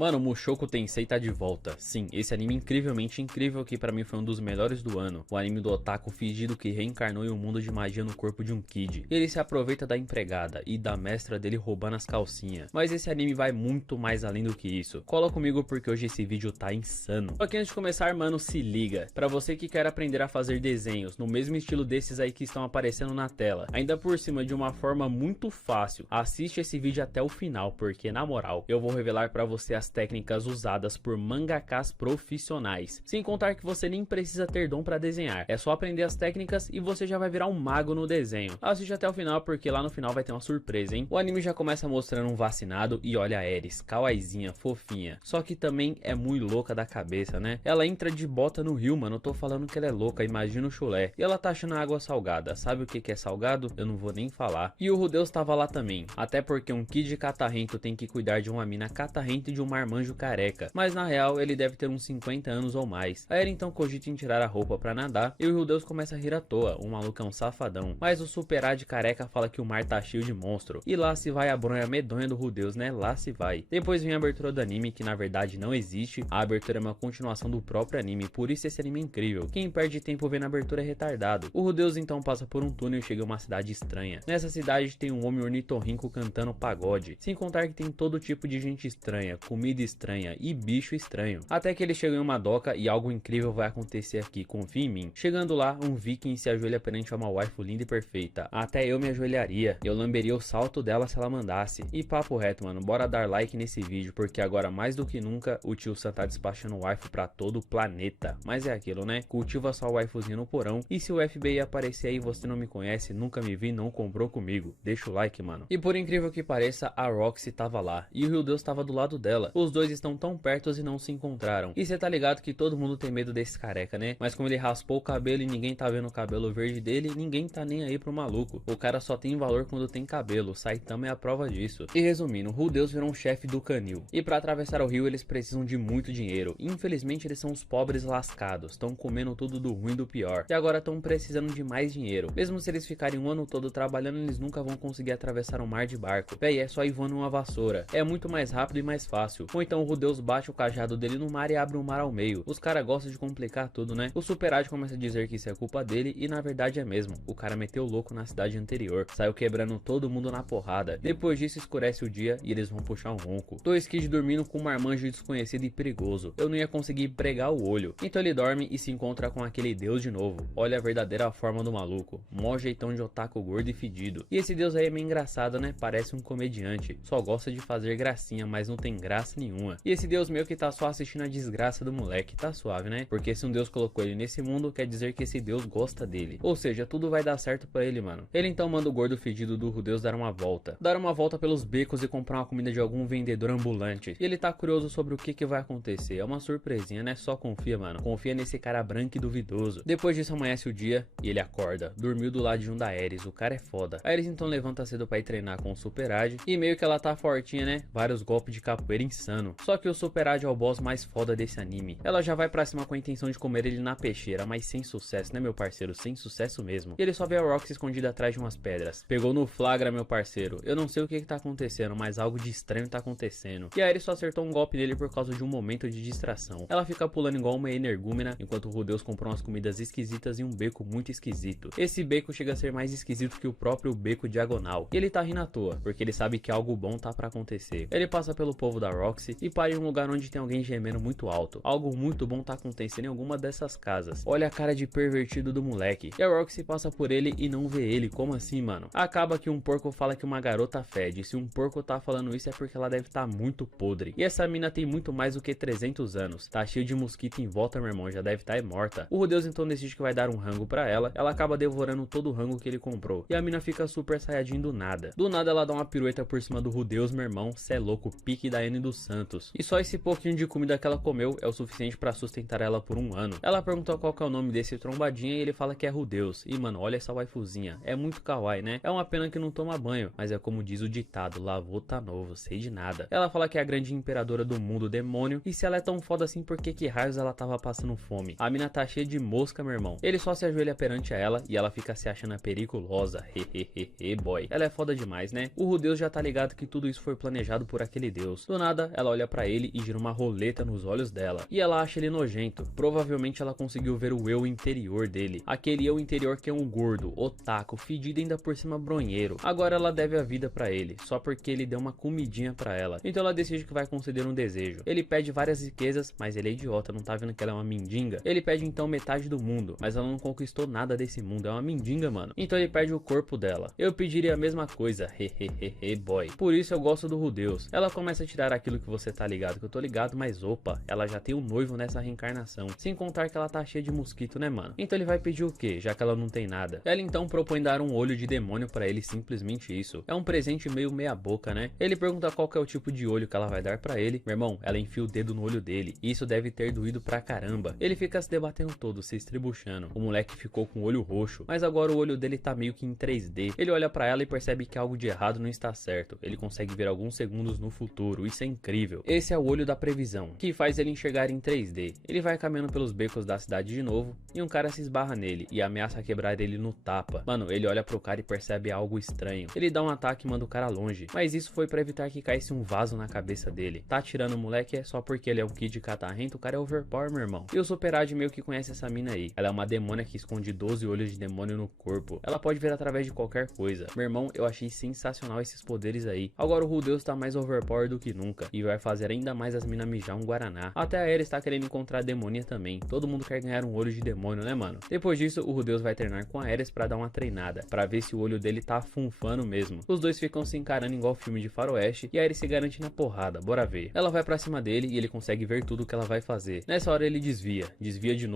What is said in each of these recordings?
Mano, Mushoku Tensei tá de volta. Sim, esse anime incrivelmente incrível que pra mim foi um dos melhores do ano. O anime do otaku fingido que reencarnou em um mundo de magia no corpo de um kid. Ele se aproveita da empregada e da mestra dele roubando as calcinhas. Mas esse anime vai muito mais além do que isso. Cola comigo porque hoje esse vídeo tá insano. Só que antes de começar, mano, se liga. Pra você que quer aprender a fazer desenhos no mesmo estilo desses aí que estão aparecendo na tela, ainda por cima de uma forma muito fácil, assiste esse vídeo até o final, porque na moral, eu vou revelar pra você as técnicas usadas por mangakas profissionais. Sem contar que você nem precisa ter dom pra desenhar. É só aprender as técnicas e você já vai virar um mago no desenho. Assiste até o final porque lá no final vai ter uma surpresa, hein? O anime já começa mostrando um vacinado e olha a Ares, kawaiizinha, fofinha. Só que também é muito louca da cabeça, né? Ela entra de bota no rio, mano. Eu tô falando que ela é louca, imagina o chulé. E ela tá achando a água salgada. Sabe o que é salgado? Eu não vou nem falar. E o Rudeus tava lá também. Até porque um kid catarrento tem que cuidar de uma mina catarrenta e de um marmanjo careca. Mas na real ele deve ter uns 50 anos ou mais. A Eren então cogita em tirar a roupa pra nadar e o Rudeus começa a rir à toa. O maluco é um safadão. Mas o Super de careca fala que o mar tá cheio de monstro. E lá se vai a bronha medonha do Rudeus, né? Lá se vai. Depois vem a abertura do anime, que na verdade não existe. A abertura é uma continuação do próprio anime, por isso esse anime é incrível. Quem perde tempo vendo a abertura é retardado. O Rudeus então passa por um túnel e chega a uma cidade estranha. Nessa cidade tem um homem ornitorrinco cantando pagode. Sem contar que tem todo tipo de gente estranha, comida estranha e bicho estranho. Até que ele chega em uma doca e algo incrível vai acontecer aqui, confia em mim. Chegando lá, um viking se ajoelha perante uma waifu linda e perfeita. Até eu me ajoelharia, eu lamberia o salto dela se ela mandasse. E papo reto, mano, bora dar like nesse vídeo, porque agora mais do que nunca o tio Sam tá despachando waifu pra todo o planeta. Mas é aquilo, né? Cultiva sua waifuzinha no porão. E se o FBI aparecer aí e você não me conhece, nunca me vi, não comprou comigo, deixa o like, mano. E por incrível que pareça, a Roxy tava lá e o Rudeus tava do lado dela. Os dois estão tão perto e não se encontraram. E cê tá ligado que todo mundo tem medo desse careca, né? Mas como ele raspou o cabelo e ninguém tá vendo o cabelo verde dele, ninguém tá nem aí pro maluco. O cara só tem valor quando tem cabelo. Saitama é a prova disso. E resumindo, Rudeus virou um chefe do canil. E pra atravessar o rio eles precisam de muito dinheiro. Infelizmente eles são os pobres lascados. Estão comendo tudo do ruim e do pior. E agora estão precisando de mais dinheiro. Mesmo se eles ficarem um ano todo trabalhando, eles nunca vão conseguir atravessar o mar de barco. Véi, é só ir voando uma vassoura. É muito mais rápido e mais fácil. Ou então o Rudeus bate o cajado dele no mar e abre o mar ao meio. Os caras gostam de complicar tudo, né? O Super começa a dizer que isso é culpa dele e na verdade é mesmo. O cara meteu o louco na cidade anterior. Saiu quebrando todo mundo na porrada. Depois disso escurece o dia e eles vão puxar um ronco. Dois kids dormindo com um marmanjo desconhecido e perigoso. Eu não ia conseguir pregar o olho. Então ele dorme e se encontra com aquele deus de novo. Olha a verdadeira forma do maluco. Mó jeitão de otaku gordo e fedido. E esse deus aí é meio engraçado, né? Parece um comediante. Só gosta de fazer gracinha, mas não tem graça nenhuma. E esse deus meio que tá só assistindo a desgraça do moleque. Tá suave, né? Porque se um deus colocou ele nesse mundo, quer dizer que esse deus gosta dele. Ou seja, tudo vai dar certo pra ele, mano. Ele então manda o gordo fedido do Rudeus dar uma volta. Dar uma volta pelos becos e comprar uma comida de algum vendedor ambulante. E ele tá curioso sobre o que vai acontecer. É uma surpresinha, né? Só confia, mano. Confia nesse cara branco e duvidoso. Depois disso amanhece o dia e ele acorda. Dormiu do lado de um da Ares. O cara é foda. A Ares então levanta cedo pra ir treinar com o Super e meio que ela tá fortinha, né? Vários golpes de capoeira insano. Só que o Super é o boss mais foda desse anime. Ela já vai pra cima com a intenção de comer ele na peixeira, mas sem sucesso, né, meu parceiro? Sem sucesso mesmo. E ele só vê a Roxy escondida atrás de umas pedras. Pegou no flagra, meu parceiro. Eu não sei o que tá acontecendo, mas algo de estranho tá acontecendo. E a Ares só acertou um golpe nele por causa de um momento de distração. Ela fica pulando igual uma energúmena, enquanto o Rudeus comprou umas comidas esquisitas e um beco muito esquisito. Esse beco chega a ser mais esquisito que o próprio beco diagonal. E ele tá rindo à toa, porque ele sabe que algo bom tá pra acontecer. Ele passa pelo povo da Roxy e para em um lugar onde tem alguém gemendo muito alto. Algo muito bom tá acontecendo em alguma dessas casas. Olha a cara de pervertido do moleque. E a Roxy passa por ele e não vê ele. Como assim, mano? Acaba que um porco fala que uma garota fede. Se um porco tá falando isso é porque ela deve estar muito podre. E essa mina tem muito mais do que 300 anos. Tá cheio de mosquito em volta, meu irmão. Já deve estar morta. O Rudeus então decide que vai dar um rango pra ela. Ela acaba devorando todo o rango que ele comprou. E a mina fica super saiyajin do nada. Do nada ela dá uma pirueta por cima do Rudeus, meu irmão. Cê é louco, pique da Anne dos Santos. E só esse pouquinho de comida que ela comeu é o suficiente pra sustentar ela por um ano. Ela perguntou qual que é o nome desse trombadinha e ele fala que é Rudeus. E mano, olha essa waifuzinha. É muito kawaii, né? É uma pena que não toma banho, mas é como diz o ditado, lavou tá novo, sei de nada. Ela fala que é a grande imperadora do mundo demônio. E se ela é tão foda assim, por que raios ela tava passando fome? A mina tá cheia de mosca, meu irmão. Ele só se ajoelha perante a ela e ela fica se achando periculosa. Hehehe, boy. Ela é foda demais, né? O Rudeus já tá ligado que tudo isso foi planejado por aquele deus. Do nada, nada, ela olha pra ele e gira uma roleta nos olhos dela. E ela acha ele nojento. Provavelmente ela conseguiu ver o eu interior dele. Aquele eu interior que é um gordo, otaku, fedido e ainda por cima bronheiro. Agora ela deve a vida pra ele, só porque ele deu uma comidinha pra ela. Então ela decide que vai conceder um desejo. Ele pede várias riquezas, mas ele é idiota, não tá vendo que ela é uma mendiga? Ele pede então metade do mundo, mas ela não conquistou nada desse mundo, é uma mendiga, mano. Então ele pede o corpo dela. Eu pediria a mesma coisa, hehehehe boy. Por isso eu gosto do Rudeus. Ela começa a tirar aquilo que você tá ligado, que eu tô ligado, mas opa, ela já tem um noivo nessa reencarnação. Sem contar que ela tá cheia de mosquito, né, mano? Então ele vai pedir o quê, já que ela não tem nada? Ela então propõe dar um olho de demônio pra ele, simplesmente isso. É um presente meio meia boca, né? Ele pergunta qual que é o tipo de olho que ela vai dar pra ele. Meu irmão, ela enfia o dedo no olho dele. E isso deve ter doído pra caramba. Ele fica se debatendo todo, se estribuchando. O moleque ficou com o olho roxo, mas agora o olho dele tá meio que em 3D. Ele olha pra ela e percebe que algo de errado não está certo. Ele consegue ver alguns segundos no futuro, isso é incrível. Esse é o olho da previsão, que faz ele enxergar em 3D. Ele vai caminhando pelos becos da cidade de novo, e um cara se esbarra nele e ameaça quebrar ele no tapa. Mano, ele olha pro cara e percebe algo estranho. Ele dá um ataque e manda o cara longe, mas isso foi pra evitar que caísse um vaso na cabeça dele. Tá atirando o moleque é só porque ele é um kid catarrento, o cara é overpower, meu irmão. E o Superad meio que conhece essa mina aí. Ela é uma demônia que esconde 12 olhos de demônio no corpo. Ela pode ver através de qualquer coisa. Meu irmão, eu achei sensacional esses poderes aí. Agora o Rudeus tá mais overpower do que nunca e vai fazer ainda mais as minas mijar um guaraná. Até a Ares tá querendo encontrar a demonia também. Todo mundo quer ganhar um olho de demônio, né, mano? Depois disso, o Rudeus vai treinar com a Ares pra dar uma treinada, pra ver se o olho dele tá funfando mesmo. Os dois ficam se encarando igual filme de faroeste e a Ares se garante na porrada, bora ver. Ela vai pra cima dele e ele consegue ver tudo que ela vai fazer. Nessa hora ele desvia de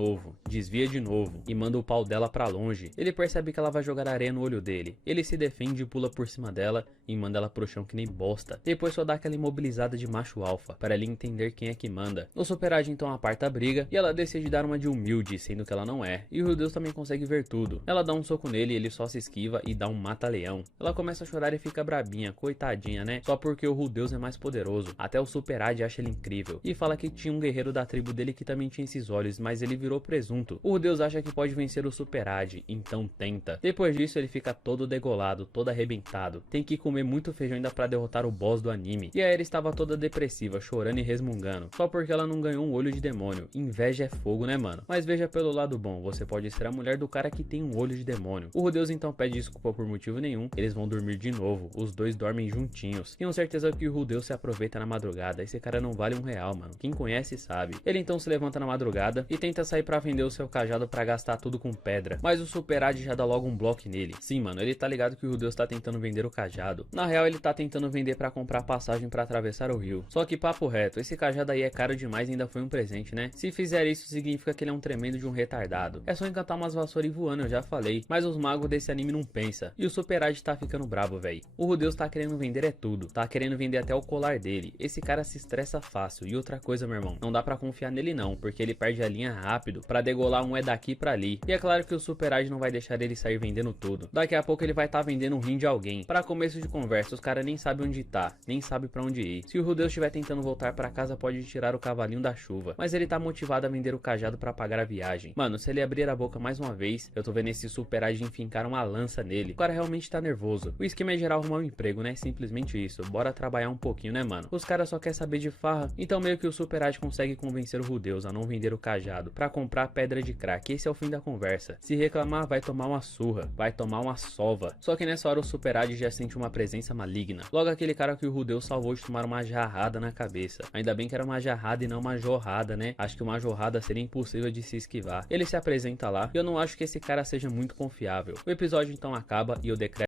novo e manda o pau dela pra longe. Ele percebe que ela vai jogar areia no olho dele. Ele se defende e pula por cima dela e manda ela pro chão que nem bosta. Depois só dá aquela imobilizada de macho alfa, para ele entender quem é que manda. O Superad então aparta a briga e ela decide dar uma de humilde, sendo que ela não é. E o Rudeus também consegue ver tudo. Ela dá um soco nele e ele só se esquiva e dá um mata-leão. Ela começa a chorar e fica brabinha, coitadinha, né? Só porque o Rudeus é mais poderoso. Até o Superad acha ele incrível. E fala que tinha um guerreiro da tribo dele que também tinha esses olhos, mas ele virou presunto. O Rudeus acha que pode vencer o Superad, então tenta. Depois disso ele fica todo degolado, todo arrebentado. Tem que comer muito feijão ainda pra derrotar o boss do anime. E a Ares estava toda depressiva, chorando e resmungando. Só porque ela não ganhou um olho de demônio. Inveja é fogo, né, mano? Mas veja pelo lado bom, você pode ser a mulher do cara que tem um olho de demônio. O Rudeus então pede desculpa por motivo nenhum. Eles vão dormir de novo. Os dois dormem juntinhos. Tenho certeza que o Rudeus se aproveita na madrugada. Esse cara não vale R$1, mano. Quem conhece sabe. Ele então se levanta na madrugada e tenta sair pra vender o seu cajado pra gastar tudo com pedra. Mas o Superad já dá logo um bloco nele. Sim, mano, ele tá ligado que o Rudeus tá tentando vender o cajado. Na real, ele tá tentando vender pra comprar passagem pra atravessar o rio. Só que papo reto, esse cajado aí é caro demais e ainda foi um presente, né? Se fizer isso, significa que ele é um tremendo de um retardado. É só encantar umas vassouras e voando, eu já falei. Mas os magos desse anime não pensa. E o Superad tá ficando brabo, véi. O Rudeus tá querendo vender é tudo. Tá querendo vender até o colar dele. Esse cara se estressa fácil. E outra coisa, meu irmão, não dá pra confiar nele não, porque ele perde a linha rápido pra degolar um é daqui pra ali. E é claro que o Superad não vai deixar ele sair vendendo tudo. Daqui a pouco ele vai tá vendendo um rim de alguém. Pra começo de conversa, os caras nem sabem onde tá, nem sabem pra onde ir. Se o Rudeus estiver tentando voltar pra casa, pode tirar o cavalinho da chuva. Mas ele tá motivado a vender o cajado pra pagar a viagem. Mano, se ele abrir a boca mais uma vez, eu tô vendo esse Superad enfincar uma lança nele. O cara realmente tá nervoso. O esquema é geral arrumar um emprego, né? Simplesmente isso. Bora trabalhar um pouquinho, né, mano? Os caras só querem saber de farra. Então meio que o Superad consegue convencer o Rudeus a não vender o cajado pra comprar pedra de crack. Esse é o fim da conversa. Se reclamar, vai tomar uma surra. Vai tomar uma sova. Só que nessa hora o Superad já sente uma presença maligna. Logo aquele cara que o Rudeus salvou de tomar uma jarrada na cabeça. Ainda bem que era uma jarrada e não uma jorrada, né? Acho que uma jorrada seria impossível de se esquivar. Ele se apresenta lá e eu não acho que esse cara seja muito confiável. O episódio então acaba e eu decreto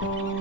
Thank